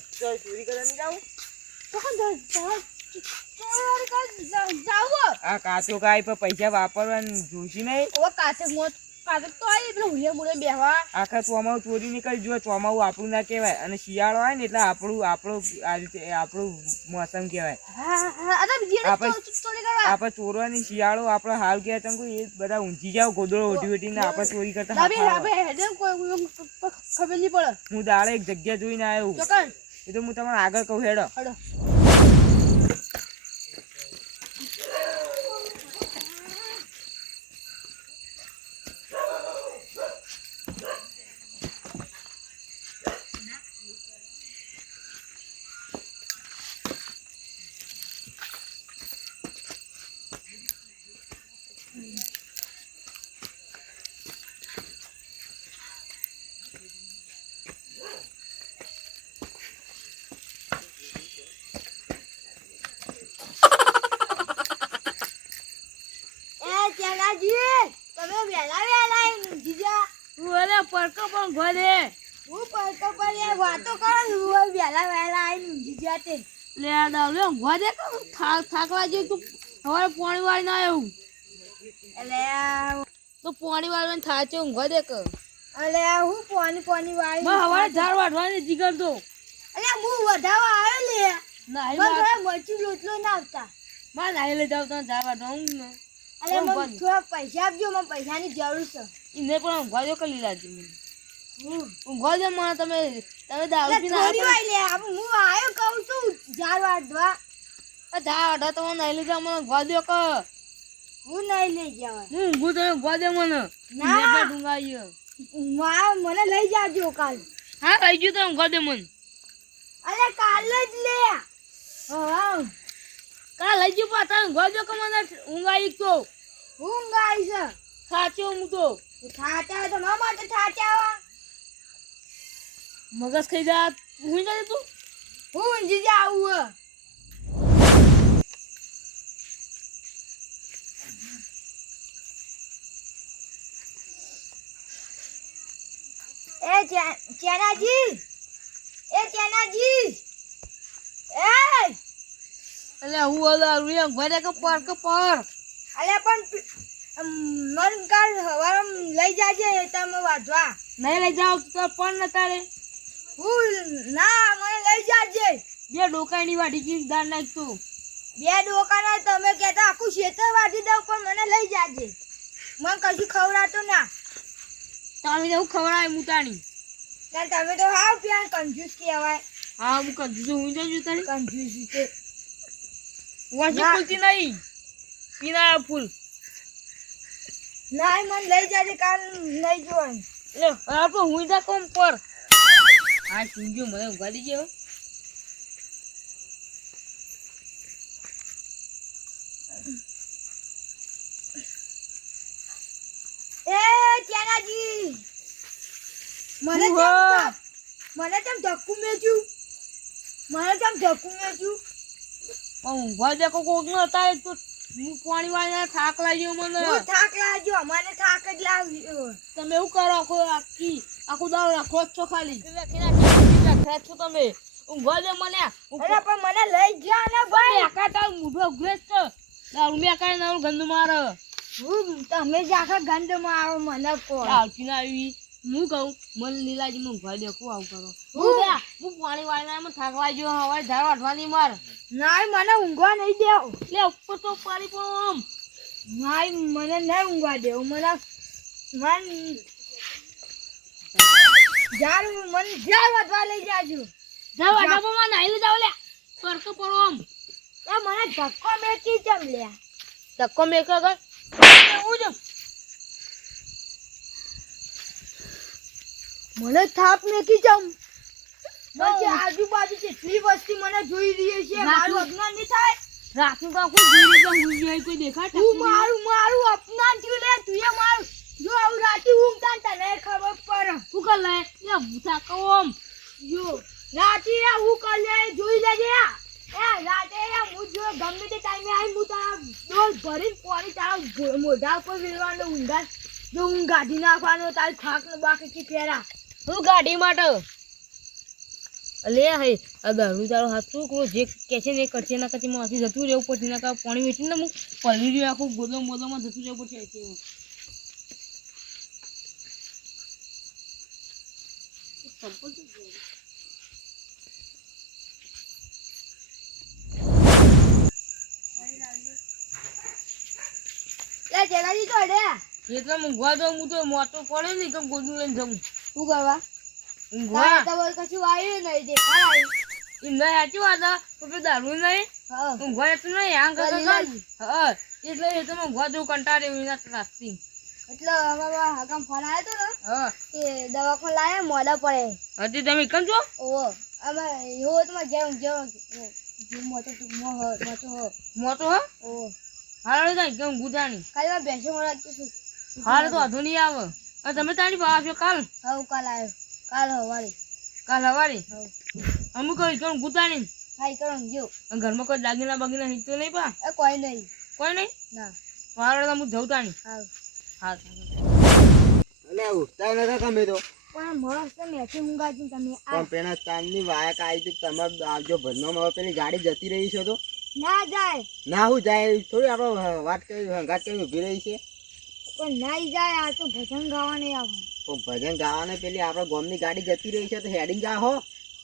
ચોરી કરવાની જાવ આ કાચો કાય પર પૈસા વાપરવાનું જોશી નહીં. આખા ચોમાવું ચોરી નીકળી જો ચોમાવું આપણું ના કહેવાય અને શિયાળો હોય ને એટલે આપણું આ રીતે આપણું મોસમ કહેવાય. આપણે ચોરવાની શિયાળો આપણે હાલ ગયા ચંકુ એ બધા ઊંચી જાવ ગોદડો ઓઢી ઓઢીને આપણે ચોરી કરતા હું દાડે એક જગ્યા જોઈને આવ્યો એ તો હું તમને આગળ કહું હેડો. પાણી વાળવાનું થાય છે ઊંઘવા દે કે અલે હું પાણી વાળી હવારે ઝાડ વાઢવાની જીગર તો અલે હું વધાવા આવ્યો લે ના મરચું લોટલો ના આવતા માં નાઈ લઈ જાવ તો ઝાડ વાઢવાનું ને અલે મને થોડા પૈસા આપજો મને પૈસાની જરૂર છે ઇને પણ ઊંઘવા દો કે લીલાજી મને ઊંઘવા દે મને તમે દારૂ પીને થોડી વાર લે હું આવ્યો કહું છું ઝાડ વાઢવા ઝાડ વાઢવા તો નાઈ લઈ જાવ મને ઊંઘવા દો કે હું નહીં લઈ જાવ હું ઊંઘું તમે ઊંઘવા દે મને ના ઊંઘાઈ મને લઈ જાજો કાલ હા લઈ ગયું તો ઊંઘવા દે મને અલે કાલ જ લે હા કાલ લઈ ગયું પાછા ઊંઘવા દો કે મને ઊંઘાઈ તો ઊંઘ આવી છે સાચો હું તો થાચા તો મામા તો થાચા મગજ ખાઈ જા હું જા તું હું જી જાઉં ચેનાજી અલે હું ઓલા રૂયા ઘરે કે પર અલે પણ મન કાલ હવારમ લઈ જાજે તમે વાંચવા નહીં લઈ જાવ તો પણ ન તારે હું ના મને લઈ જાજે બે ડોકાની વાડી કી દાન નાખ તું બે ડોકાના તમે કહેતા આખું ખેતર વાટી દઉં પણ મને લઈ જાજે મને કશું ખવડાતો ના તમે હું ખવડાય મુતાની તમે તો હાવ પ્યાર કંજૂસ કહેવાય હા હું કંજૂસ હું જજો તારી કંજૂસ છે વાજી ફૂલતી નહીં પીના ફૂલ ના મને લઈ જાજે કાલ લઈ જોવાનું લે આપણે હું જા કોમ પર આ સુંજો મને ઉગાડી જેવો એ ચેનાજી મને કેમ ધક્કુ મેચ્યું ઊંઘવા દે કોક ન તારે તો હું પાણી વાળીને થાક લાગ્યો મને હું થાક લાગ્યો મને થાક જ લાગ્યો તમે એવું કરો આખું દાવ રાખો છો ખાલી છો તમે ઊંઘવા દે મને અરે પણ મને લઈ ગયા ને ભાઈ આખા તાર મૂઢો ઉઘરેજ છે દારૂ મે કાઈ નાનું ગંદ મારે હું તમે જ આખા ગંદમાં આવો મને કો આવતી ના આવી હું કહું મને લીલાજી હું ઊંઘવા દે કો આવું કરો હું પાણી વાળીને મને થાક લાગ્યો હવે ઝાડ વાઢવાની માર ના મને ઊંઘવા નહીં દેવ લે ઉપર તો પાણી પણ આમ ના મને નહીં ઊંઘવા દેવ મને ઝાડ વાટવા લઈ જાજો ઝાડ વાટવામાં નાઈ લે જાવ લે પરકો પડો આમ એ મને ધક્કો મેકી જમ લે ધક્કો મેકો ગર હું જ મને થાપ મેકી જમ મને આજુબાજુ કેટલી વસ્તી મને જોઈ રહી છે મારું અપમાન નહીં થાય રાખું કા કોઈ જોઈ તો હું જાય કોઈ દેખા તું મારું અપમાન થયું લે તું એ મારું જો આવું રાતી ઊંઘતા તને ખબર પડે તું કર લે લે ભૂતા કોમ જો રાતી આ હું કર લે જોઈ લેજે એ રાતે હું જો ગમે તે ટાઈમે આવી હું તારા ડોલ ભરીને પાણી તારા મોઢા પર વેલવાનો ઊંઘા જો ઊંઘ ગાડી નાખવાનો તારી ખાક ને બાકી ફેરા હું ગાડી માટે અલે હે આ દારૂ તારો હાથું કો જે કે છે ને એ કરશે ના કરશે માંથી જતું રહેવું પડશે ના કા પાણી વેચીને હું પલવી રહ્યું આખું ગોદમાં જતું રહેવું પડશે એટલે સંપલ તો લે જેલાજી તો અડે એટલે ઊંઘવા જાઉં હું તો મોટો પડે ને તો ગોદું લઈને જાઉં શું કરવા ઊંઘવા તો કશું આવ્યું નહીં દેખાય આવ્યું એમને સાચી વાત તો પેલું દારૂ નહીં હા ઊંઘવા જતું નહીં આમ કરતો હા એટલે એ તો ઊંઘવા જવું કંટાળે એના ત્રાસથી એટલે અમારા હગામ ફોન આવ્યો હતો ને હા કે દવાખાને લાયા મોડા પડે હજી તમે કેમ છો ઓહો અમે એવો તો જેમ મોટો મોટો હો ઓહો હાલો થાય કેમ ગુદાની કાલે માં બેસો મોડા છું હાલ તો વાંધો નહીં આવે અને તમે તારી પાસે આવશો કાલ હા કાલ આવ્યો કાલ હવારે કાલ સવારે હા અમુક કેમ ગુદાની હા કરો જો અને ઘરમાં કોઈ દાગીના બાગીના હિંચતો નહીં પા એ કોઈ નહીં કોઈ નહીં ના હાલો તો હું જઉં તાણી હા હા અલે ઉઠતા નતા તમે તો પણ મસ્ત મેથી મુંગાજી તમે આ પણ પેલા ચાંદની વાયક આવી હતી તમે આવજો ભજનમાં પેલી ગાડી જતી રહી છે તો ના જાય ના હું જાય થોડી આપણે વાત કરી હંગાત કરી ઊભી રહી છે પણ નાઈ જાય આ તો ભજન ગાવા નહીં આવે તો ભજન ગાવાને પેલી આપણે ગામની ગાડી જતી રહી છે તો હેડિંગ જા હો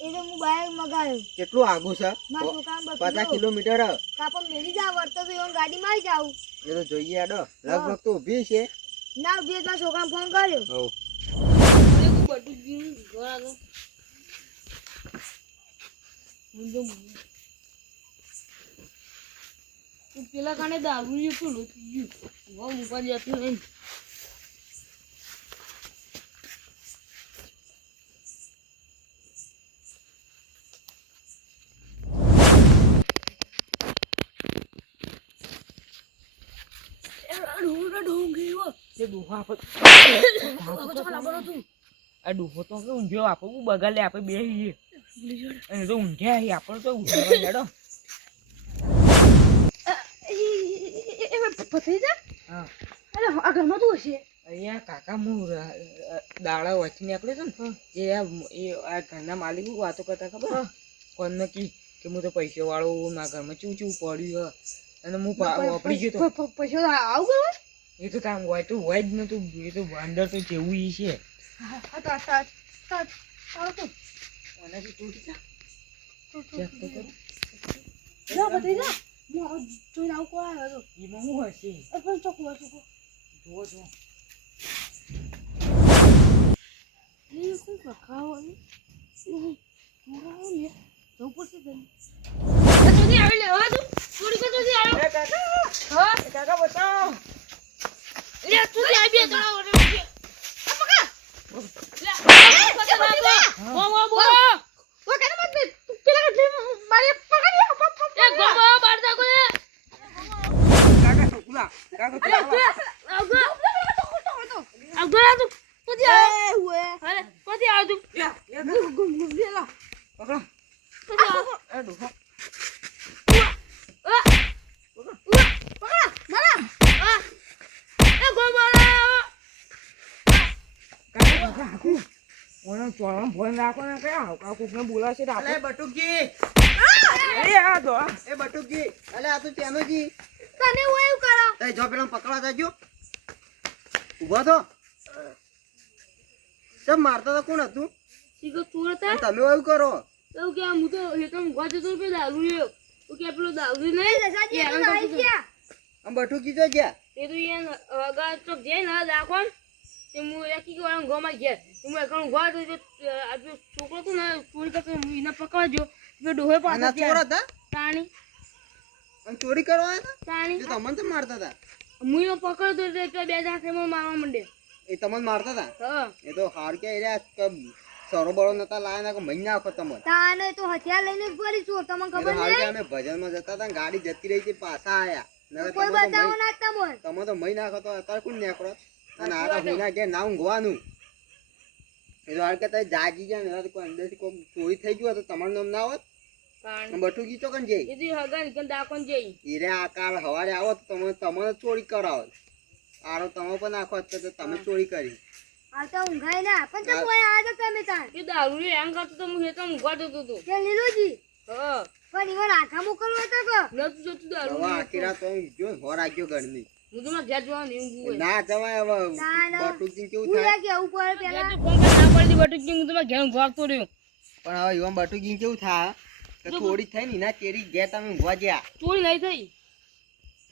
એ તો હું બાઈક મગાવ્યો કેટલું આગું છે મારા છોકરાને 50 કિલોમીટર કાપડ મેલી જા વર્તો તો એવો ગાડીમાં આવી જાઉં એ તો જોઈએ આડો લગભગ તો ઊભી છે ના બે મારા છોકરાને ફોન કર્યો હવ બધું જીવ ઘર આગળ પેલા કાને દારૂ જે પેલું મૂકવા જતું નહીં તે ડોહા આપે આ ડોહો તો કે ઊંઘ્યો આપે હું બગાડે આપે બે અને તો ઊંઘ્યા આપણે તો ઊંઘવા હેડો ભત્રીજા હા અરે આ ઘરમાં તું હશે અહીંયા કાકા હું દાડા વચ્ચે નીકળ્યો હતો ને એ આ ઘરના માલિક વાતો કરતા ખબર કોને કે હું તો પૈસા વાળો મારા ઘરમાં ચૂ પડ્યું અને હું વાપરી ગયો તો પૈસા આવું કરવા એ તો તામ હોય તો હોય જ નતું એ તો અંદર તો જેવું ઈ છે આનાથી તૂટી જા ચેક તો કર ના ભત્રીજા હું જોઈને આવું કોઈ આવ્યો એમાં શું હશે હતો પણ ચોખ્ખું જુઓ જો એ શું ખાવાનું જવું પડશે તને આવી લે હવે તું થોડી કર તું આવ્યો કાકા કાકા બતાવો લે તું આવી બે તો કાકા છોકરા કાકા બોલાશે અલે બટુકજી આ દો એ બટુકજી અલે આ તો ચેનોજી તને હું એવું કરો તે જો પેલા પકડવા જાજો ઊભો તો સબ મારતા તો કોણ હતું અને તમે એવું કરો આમ બટુકજી તો ગયા છોકરો હતો ને ચોરી કરતો એને પકડજો ડોહે આના ચોર હતા તાણી અને ચોરી કરવા આવ્યા તાણી હતા તમને તો મારતા હતા હું એને પકડતો એટલે બે દાખલામાં મારવા માંડે એ તમને મારતા હતા હા એ તો હાર કે રહ્યા સરો બળો નતા લાયા ના મહિના આખો તમને તાને તો હથિયાર લઈને જ ફરી છો તમને એ તો ખબર હાલ કે નહીં અમે ભજનમાં જતા હતા ને ગાડી જતી રહી હતી પાછા આયા નકર કોઈ બચાવો ના તમને તમે તો મહી નાખો તો અત્યારે કોણ નીકળો અને આ તો મહિના ઘેર ના ઊંઘવાનું એ તો હાલ કે તમે જાગી ગયા ને કોઈ અંદરથી કોઈ ચોરી થઈ ગયું તો તમારું નામ ના હોત બટુકી ચોકન જઈ એ તો હગા નીકળ દાખલ જઈ હીરે આ કાલ સવારે આવો તો તમને ચોરી કરાવો આરો તમે પણ નાખો તો તમે ચોરી કરી આ તો ઊંઘાય ના પણ તો કોઈ આ તો તમે તાણ એ દારૂ એમ કરતો તો હું એ તો ઊંઘવા જતો હતો કે લીલુજી હા પણ ઈવન આખા મોકલવો હતો કે નતું જતું દારૂ હવે આખી રાત તો જો હોર રાખ્યો ઘરની હું તો મારા ઘેર જોવા નહીં ઊંઘું ના જવાય હવે ના, ના. બટુકજી કેવું હું થાય લે કેવું પડે પેલા તો ફોન કરી ના પડી બટુક હું તો મારા ઘેર ઊંઘવા આવતો રહ્યો પણ હવે એવા બટુકજી કેવું થાય કે થોડી થઈ ને ના કેરી ઘેર તમે ઊંઘવા ગયા ચોરી નહીં થઈ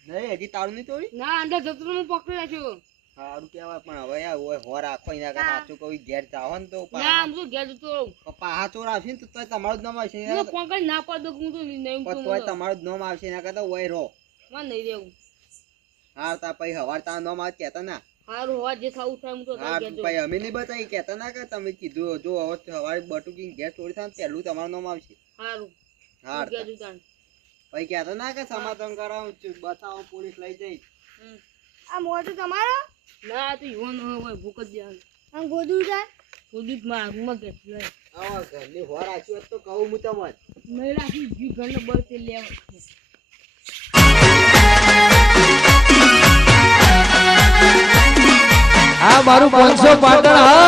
નહીં હજી તાળું નહીં તોડી ના અંદર જતો તો હું પકડી રાખ્યો સારું કહેવાય પણ હવે યાર ઓય હોર રાખો એના કાંઈ સાચું કોઈ ઘેર જાઓ ને તો ના આમ તો ઘેર જતો રહું પાહા ચોર આવશે ને તો તોય તમારું જ નામ આવશે હું તો ફોન કરી ના પાડ દઉં હું તો નહીં પણ ઊંઘતો તોય તમારું જ નામ આવશે એના કરતા ઓય રહો માં નહીં રહેવું હા તા પછી હવાર તારું નામ આવે કહેતા ના સારું હોવા જે થવું થાય હું તો હા ઘેર જઉં પછી અમે નહીં બતાવી કહેતા ના કે તમે કીધું જો હવે હવારે બટુકી ઘેર ચોરી થાય ને પહેલું તમારું નામ આવશે સારું હા ઘેર જઉં તાણ પછી કહેતા ના કે સમાધાન કરાવો બતાવો પોલીસ લઈ જઈ આ મોટું તમારો ના તો યુવાન હોય ભૂખ જ જાય આમ ગોદું છે સુદીપ માં રૂમમાં ઘેર જાય આવા ઘરની હોર આચ્યું હોત તો કહું હું તમને નહીં રાખી જીવ ઘરનો બળ તે લેવા આ મારું 500 પાટણ હા